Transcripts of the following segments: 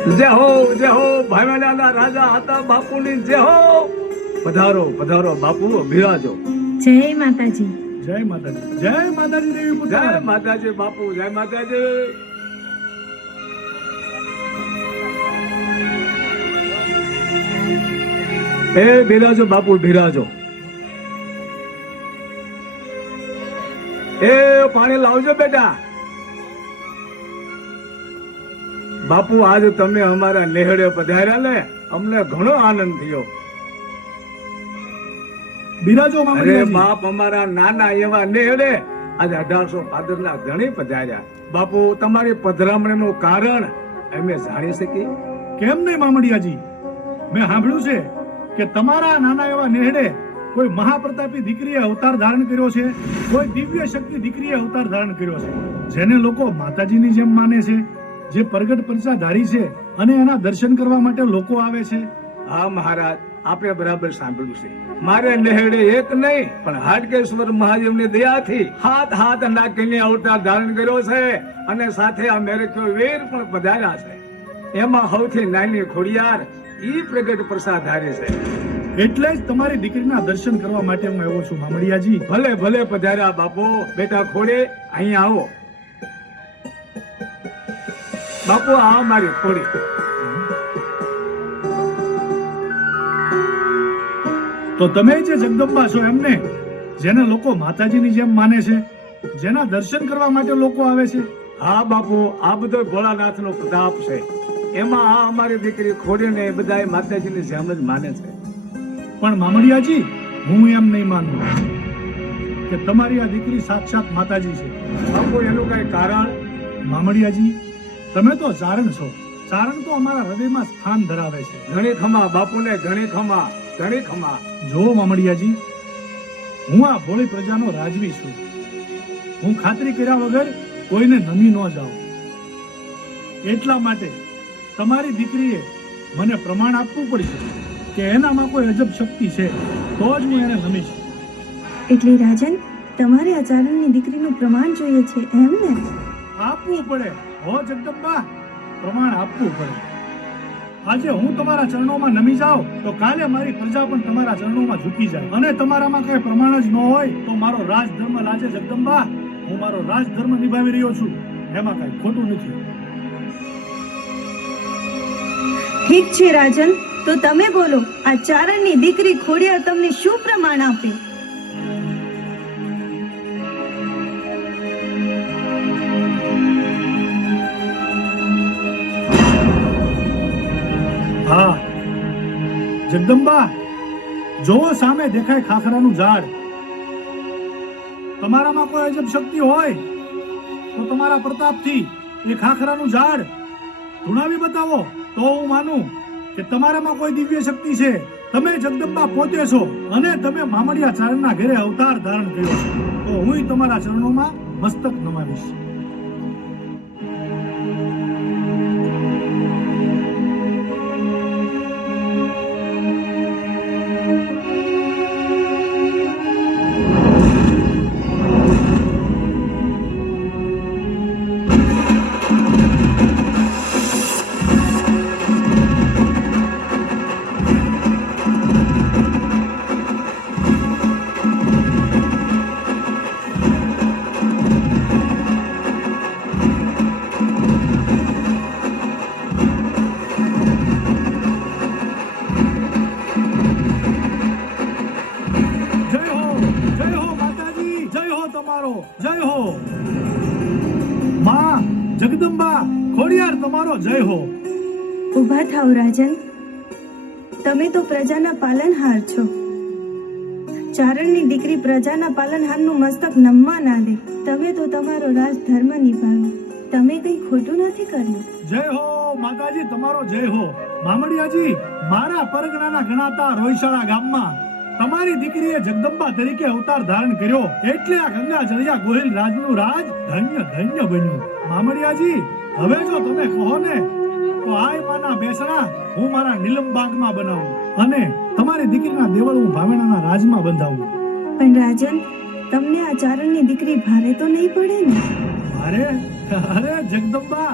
જય હો ભાઈવાલાના રાજા હતા બાપુની જય હો. પધારો પધારો બાપુ, બિરાજો. જય માતાજી. જય માતાજી. જય માતાજી દેવી પુત્ર. જય માતાજી બાપુ, જય માતાજી. એ બિરાજો બાપુ, બિરાજો. એ પાણી લાવજો બેટા. બાપુ આજ તમે અમારા નેહડે પધાર્યા ને, અમને ઘણો આનંદ થયો. બિરાજો અરે મામા. બાપ, અમારા નાના એવા નેહડે આજે 1800 ભાદરના ધણી પધાર્યા. બાપુ તમારી પધરામણીનું કારણ અમે જાણી શકીએ? કેમ નહીં મામડિયાજી, મેં સાંભળ્યું છે કે તમારા નાના એવા નેહડે કોઈ મહાપ્રતાપી દીકરીએ અવતાર ધારણ કર્યો છે, કોઈ દિવ્ય શક્તિ દીકરીએ અવતાર ધારણ કર્યો છે, જેને લોકો માતાજીની જેમ માને છે, જે પ્રગટ પરચાધારી છે અને એના દર્શન કરવા માટે લોકો આવે છે. હા મહારાજ, આપે બરાબર સાંભળ્યું છે. મારે નેહડે એક નહીં પણ હાડકેશ્વર મહાદેવની દયાથી હાથ હાથ નાખીને અવતાર ધારણ કર્યો છે અને સાથે આ મેરખ્યો વીર પણ પધાર્યા છે. એમાં સૌથી નાની ખોડિયાર ઈ પ્રગટ પ્રસાધારી છે. એટલે જ તમારી દીકરીના દર્શન કરવા માટે હું આવ્યો છું મામડિયાજી. ભલે ભલે પધાર્યા બાપુ. બેટા ખોડે, અહીંયા આવો. બાપુ આ મારી ખોડી. તો તમે જે જગદંબા છો એમને, જેને લોકો માતાજીની જેમ માને છે, જેના દર્શન કરવા માટે લોકો આવે છે. હા બાપુ, આ બધો ભોળાનાથનો પ્રતાપ છે. એમાં આ અમારી દીકરી ખોડીને બધા માતાજીની જેમ જ માને છે. પણ મામડિયાજી, હું એમ નહીં માનું કે તમારી આ દીકરી સાક્ષાત માતાજી છે. બાપુ એનું કઈ કારણ? મામડિયાજી, તમે તો ચારણ છો. ચારણ તો અમારા હૃદયમાં સ્થાન ધરાવે છે. ઘણી ખમા બાપુને, ઘણી ખમા, ઘણી ખમા. જો મામડિયાજી, હું આ ભોળી પ્રજાનો રાજવી છું. હું ખાતરી કર્યા વગર કોઈને નમી ન જાઉં. એટલા માટે તમારી દીકરીએ મને પ્રમાણ આપવું પડશે કે એનામાં કોઈ અજબ શક્તિ છે, તો જ હું એને નમીશ. એટલે રાજન, તમારે આ ચારણની દીકરીનું પ્રમાણ જોઈએ છે એમ ને? આપવું પડે હો જગદંબા, પ્રમાણ આપવું પડે. આજે હું તમારા ચરણોમાં નમી જાઉં તો કાલે મારી પ્રજા પણ તમારા ચરણોમાં ઝૂકી જાય. અને તમારામાં કઈ પ્રમાણ જ ન હોય તો મારો રાજધર્મ લાજે જગદંબા. હું મારો રાજધર્મ નિભાવી રહ્યો છું, એમાં કઈ ખોટું નથી. ઠીક છે રાજન, તો તમે બોલો, આ ચારણની દીકરી ખોડિયાર તમને શું પ્રમાણ આપે? હા જગદંબા, જોવો સામે દેખાય ખાખરાનું ઝાડ. તમારામાં કોઈ અજબ શક્તિ હોય તો તમારા પ્રતાપથી એ ખાખરાનું ઝાડ ધુણાવી બતાવો, તો હું માનું કે તમારામાં કોઈ દિવ્ય શક્તિ છે. તમે જગદંબા પોતે છો અને તમે મામડિયા ચારણના ઘરે અવતાર ધારણ કર્યો છે, તો હું તમારા ચરણોમાં મસ્તક નમાવીશ. જય હો માં જગદંબા ખોડિયાર, તમારો જય હો. ઊભા થાઓ રાજન, તમે તો પ્રજાના પાલનહાર છો. ચારણની દીકરી પ્રજાના પાલનહારનું મસ્તક નમવા ના દે. તમે તો તમારો રાજધર્મ નિભાવ્યો, તમે કઈ ખોટું નથી કર્યું. જય હો માતાજી, તમારો જય હો. મામડિયાજી, મારા પરગણાના ગણાતા રોઈશાળા ગામમાં તમારી દીકરીએ જગદંબા તરીકે અવતાર ધારણ કર્યો, એટલે આ ગંગા જળિયા ગોહિલ રાજનું રાજ ધન્ય ધન્ય બન્યું. મામડિયાજી, હવે જો તમે કહો ને તો આય માના બેસણા હું મારા નીલમબાગમાં બનાવું અને તમારી દીકરીના દેવળ હું ભાવેણાના રાજમાં બંધાવું. પણ રાજન, તમને આ ચારણની દીકરી ભારે તો નહીં પડે ને? અરે અરે જગદંબા,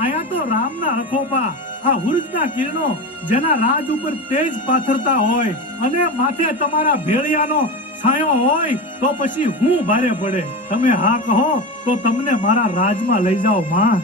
આયા તો રામના રખોપા આ હુરજના કિરણો જેના રાજ ઉપર તેજ પાથરતા હોય અને માથે તમારા ભેળિયાનો છાંયો હોય તો પછી હું ભારે પડે. તમે હા કહો તો તમને મારા રાજમાં લઈ જાઓ માં.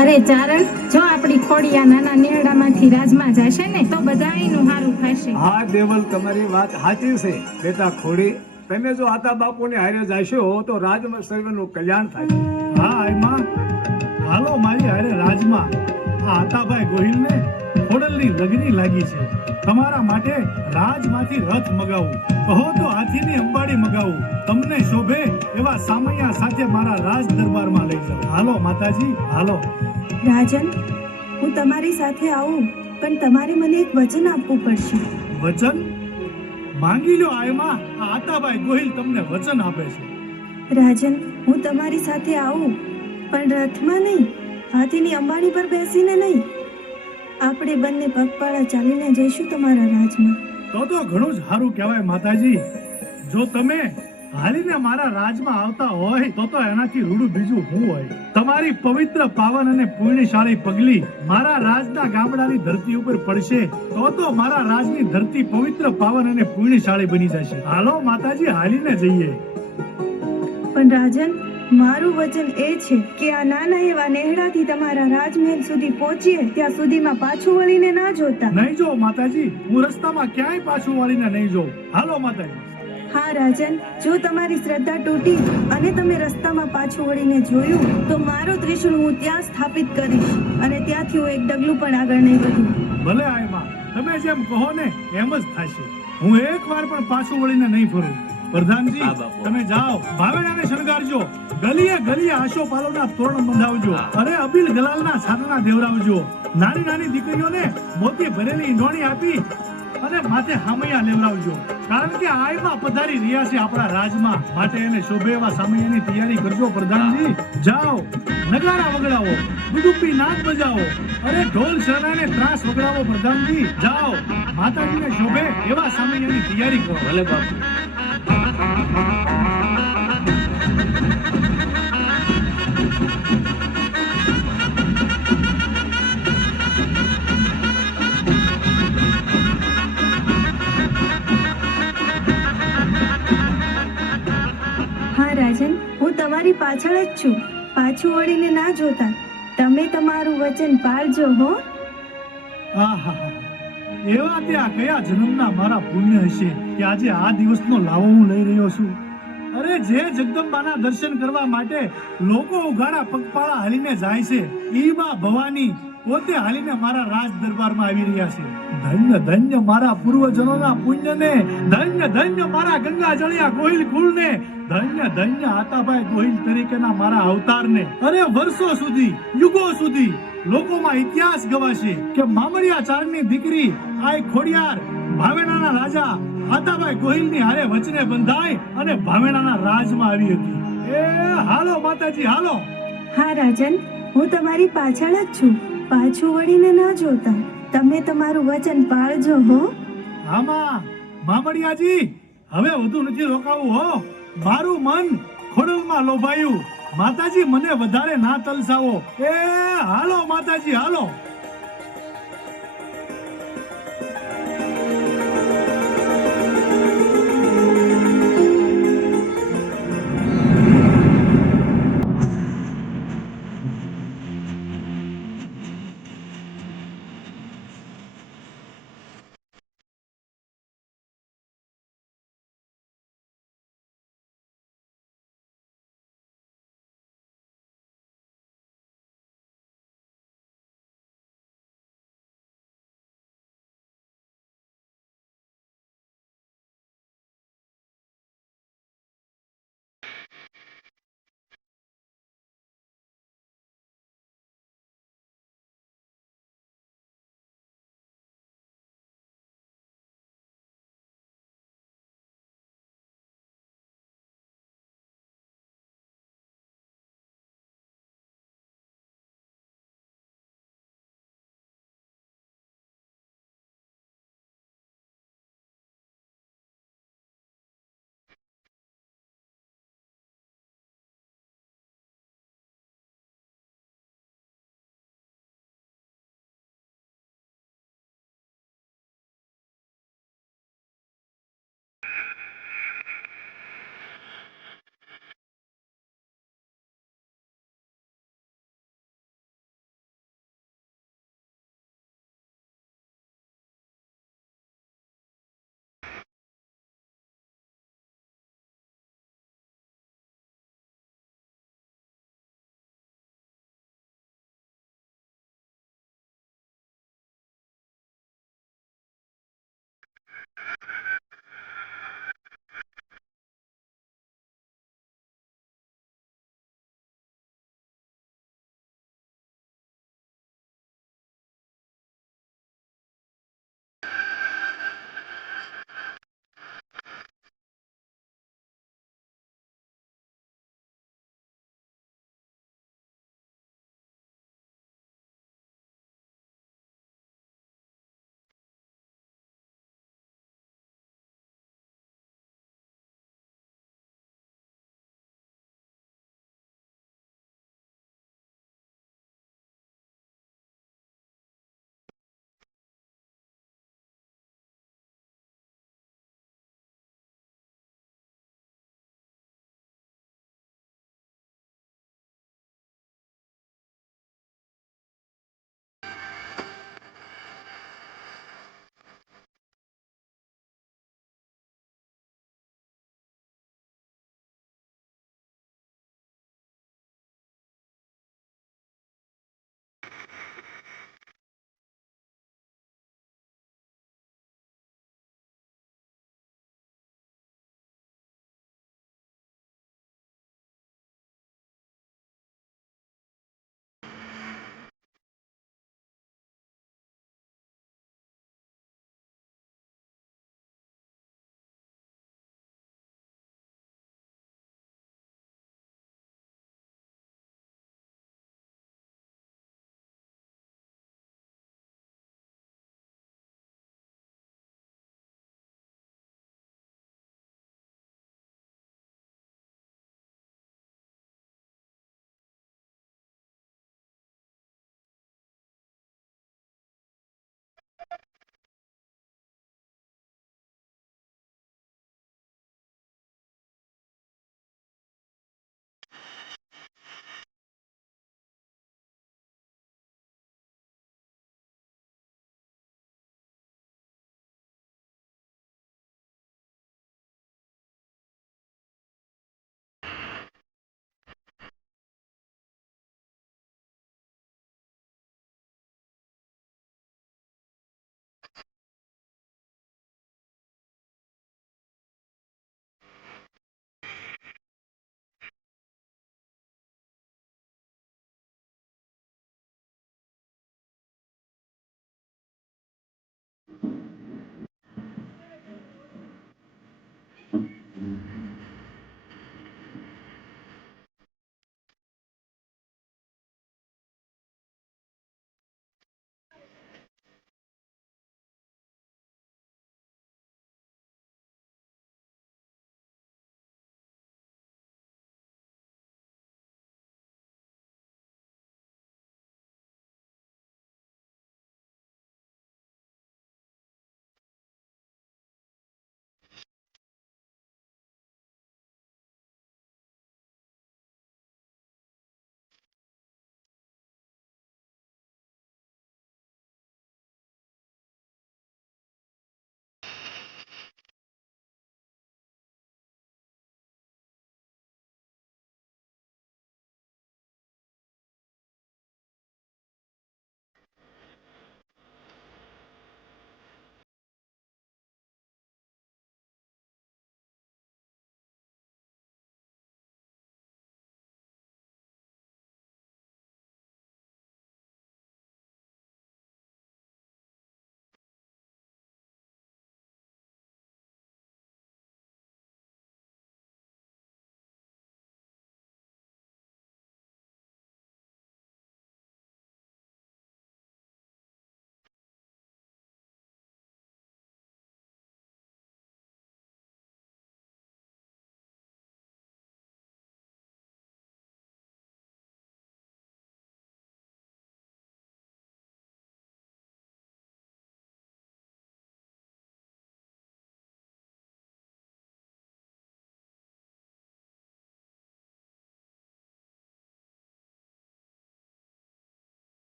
અરે ચારણ, જો આપણી ખોડિયા નાના નેહડામાંથી રાજમાં જશે ને તો બધાયનું હારું થશે. હા દેવલ, તમારી વાત સાચી છે. બેટા ખોડી, તમે જો આતા બાપુને હારે જશો તો રાજમાં સર્વનું કલ્યાણ થાય. હા આયમાં, હાલો મારી હારે રાજમાં. આ આતાભાઈ ગોહિલને ખોડલની લગની લાગી છે. તમારા માટે રાજમાંથી રથ મગાવું, કહો તો હાથીની અંબાડી મગાવું. તમને શોભે એવા સામૈયા સાથે મારા રાજ દરબારમાં લઈ જાઓ. હાલો માતાજી, હાલો. રાજન, હું તમારી સાથે આવું, પણ તમારે મને એક વચન આપવું પડશે. વચન માંગી લો આયમાં. આ આતાભાઈ ગોહિલ તમને વચન આપે છે. રાજન, હું તમારી સાથે આવું, પણ રથમાં નહીં, હાથીની અંબાડી પર બેસીને નહીં. આપણે બંને પગપાળા ચાલીને જઈશું તમારા રાજમાં. તો ઘણું જ સારું કહેવાય માતાજી. જો તમે હાલીને મારા રાજમાં આવતા હોય તો એનાથી રૂડું બીજું શું હોય. તમારી પવિત્ર પાવન અને પુણ્યશાળી પગલી મારા રાજના ગામડાની ધરતી ઉપર પડશે તો મારા રાજની ધરતી પવિત્ર પાવન અને પુણ્યશાળી બની જશે. હાલો માતાજી, હાલીને જઈએ. પણ રાજન, મારું વચન એ છે કે આ નાના એવા નેહડાથી તમારા રાજમહેલ સુધી પહોંચીએ ત્યાં સુધીમાં પાછું વળીને ના જોતા. નહીં જો માતાજી, હું રસ્તામાં ક્યાંય પાછું વળીને નહીં જોઉં. હાલો માતાજી. હા રાજન, જો તમારી શ્રદ્ધા તૂટી અને તમે રસ્તામાં પાછું વળીને જોયું તો મારો ત્રિશૂળ હું ત્યાં સ્થાપિત કરીશ અને ત્યાંથી હું એક ડગલું પણ આગળ નહીં વધું. ભલે આયમાં, તમે જેમ કહો ને એમ જ થશે. હું એકવાર પણ પાછું વળીને નહીં ફરું. પ્રધાનજી, તમે જાઓ, ભાવેણાને શણગારજો, ગલીએ ગલીએ આશો પાલોના તોરણ બંધાવજો, અરે અબીલ ગલાલના સાધના દેવરાવજો, નાની નાની દીકરીઓને મોતી ભરેલી ઈંધોણી આપી અને માથે હામૈયા લેવડાવજો. કારણ કે આયમાં પધારી રહ્યા છે આપણા રાજમાં, માટે એને શોભે એવા સામૈયાની તૈયારી કરજો. પ્રધાનજી જાઓ, નગારા વગડાવો, દુદુપી નાદ બજાવો, અરે ઢોલ શરણાને ત્રાસ વગડાવો. પ્રધાનજી જાઓ, માતાજીને શોભે એવા સામૈયાની તૈયારી કરો. ભલે બાપુ. હા રાજન, હું તમારી પાછળ જ છું. પાછું વળીને ના જોતા. તમે તમારું વચન પાળજો હો. આહાહા. એવા ત્યાં કયા જન્મના મારા પુણ્ય હશે કે આજે આ દિવસનો લાવો હું લઈ રહ્યો છું. અરે જે જગદંબાના દર્શન કરવા માટે લોકો ઉઘાડા પગપાળા હાલીને જાય છે, ઈ બા ભવાની પોતે હાલીને મારા રાજ દરબારમાં આવી રહ્યા છે. ધન્ય ધન્ય મારા પૂર્વજનોના પુણ્યને, ધન્ય ધન્ય મારા ગંગા જળિયા ગોહિલ કુળને, ધન્ય ધન્ય આતાભાઈ ગોહિલ તરીકેના મારા અવતારને. અરે વર્ષો સુધી, યુગો સુધી લોકોમાં ઇતિહાસ ગવાશે કે મામડિયા ચારણની દીકરી આય ખોડિયાર ભાવેણાના રાજા આતાભાઈ ગોહિલની હારે વચને બંધાઈ અને ભાવેણાના રાજમાં આવી હતી. એ હાલો માતાજી, હાલો. હા રાજન, હું તમારી પાછળ જ છું. પાછું વળીને ના જોતા. તમે તમારું વચન પાળજો હો. આમાં મામડિયાજી, હવે વધુ નથી રોકાવું હો. મારું મન ખોડલમાં લોભાયું. માતાજી મને વધારે ના તલસાવો. એ હાલો માતાજી, હાલો.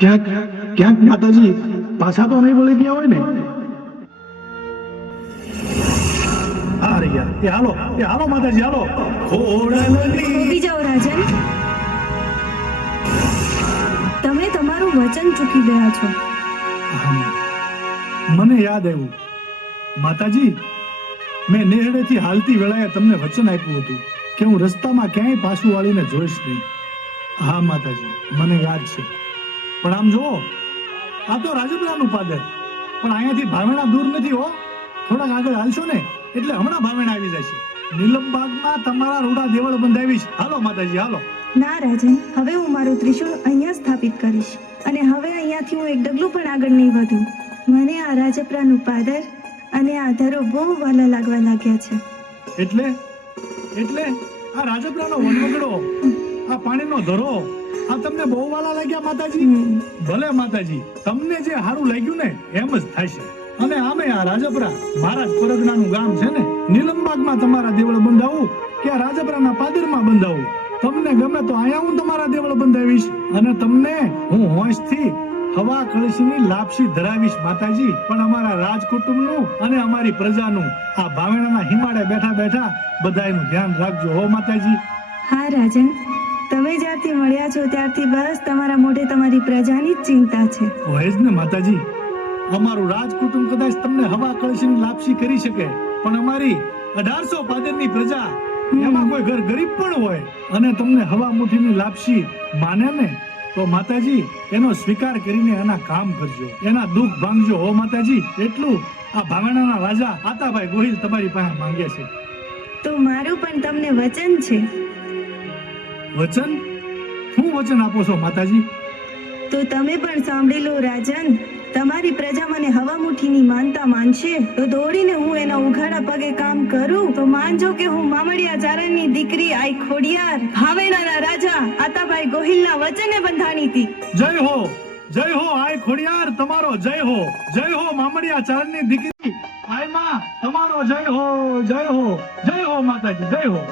ક્યાંક માતાજી પાછા તો નહીં વળી ગયા હોય ને? અરે યાર, એ હાલો માતાજી, હાલો. ખોડલની ઊભી જાઓ રાજન. તમે તમારું વચન ચૂકી ગયા છો. મને યાદ આવ્યું માતાજી, મેં નેહડેથી હાલતી વેળાએ તમને વચન આપ્યું હતું કે હું રસ્તામાં ક્યાંય પાછું વાળીને જોઈશ નહીં. હા માતાજી, મને યાદ છે. પણ આમ જુઓ, આ તો રાજપરાનું પાદર, પણ અહીંયાથી ભાવેણા દૂર નથી હો. થોડાક આગળ હાલશો ને એટલે હમણાં ભાવેણા આવી જશે. નીલમબાગમાં તમારા રૂડા દેવળ બંધાવીશ. હાલો માતાજી, હાલો. ના રાજન, હવે હું મારું ત્રિશૂળ અહીંયા સ્થાપિત કરીશ અને હવે અહીંયાથી હું એક ડગલું પણ આગળ નહીં વધું. મને આ રાજપરાનું પાદર અને આ ધરો બહુ વાલા લાગવા લાગ્યા છે. એટલે આ રાજપરાનો વનવગડો, આ પાણીનો ધરો, આ તમને બહુ વાલા લાગ્યા માતાજી? ભલે માતાજી, તમને જે સારું લાગ્યું ને એમ જ થશે. અને આમે આ રાજપરા મારા જ પરગણાનું ગામ છે ને. નીલમબાગમાં તમારા દેવળ બંધાવું કે આ રાજપરાના પાદરમાં બંધાવું, તમને ગમે તો અહીંયા હું તમારા દેવળ બંધાવીશ અને તમને હું હોંશથી હવા કળશીની લાપસી ધરાવીશ માતાજી. પણ અમારા રાજકુટુંબનું અને અમારી પ્રજાનું આ ભાવેણાના હિમાડે બેઠા બેઠા બધાયનું ધ્યાન રાખજો હો માતાજી. હા રાજન, તમે જ્યારથી મળ્યા છો ત્યારથી બસ તમારા મોઢે તમારી પ્રજાની જ ચિંતા છે. હોય જ ને માતાજી. અમારું રાજકુટુંબ કદાચ તમને હવા કળશીની લાપસી કરી શકે, પણ અમારી 1800 પાદરની પ્રજા, એમાં કોઈ ઘર ગરીબ પણ હોય અને તમને હવા મુઠ્ઠીની લાપસી માને ને તો માતાજી એનો સ્વીકાર કરીને એના કામ કરજો, એના દુઃખ ભાંગજો હો માતાજી. એટલું આ ભાવેણાના રાજા આતાભાઈ ગોહિલ તમારી પાસે માંગે છે. તો મારું પણ તમને વચન છે. વચન? શું વચન આપો છો માતાજી? તો તમે પણ સાંભળી લો રાજન. તમારી પ્રજા મને હવા મુઠ્ઠીની માનતા માનશે તો દોડીને હું એના ઉઘાડા પગે કામ કરું તો માનજો કે હું મામડિયા ચારણની દીકરી આઈ ખોડિયાર ભાવેણાના રાજા આતાભાઈ ગોહિલના વચને બંધાણી હતી. જય હો, જય હો આય ખોડિયાર, તમારો જય હો. જય હો મામડિયા ચારણની દીકરી આય માં, તમારો જય હો, જય હો, જય હો માતાજી, જય હો.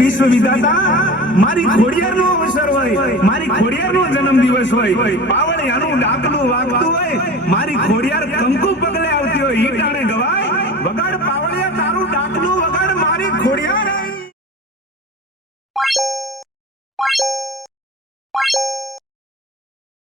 વિશ્વ વિધાતા મારી ખોડિયારનો અવસર હોય, મારી ખોડિયારનો જન્મ દિવસ હોય, પાવળિયાનું ડાકલું વાગતું હોય, મારી ખોડિયાર કંકુ પગલે આવતી હોય, ઈ ટાણે ગવાય વગાડ પાવળિયા તારું ડાકલું વગાડ મારી ખોડિયાર.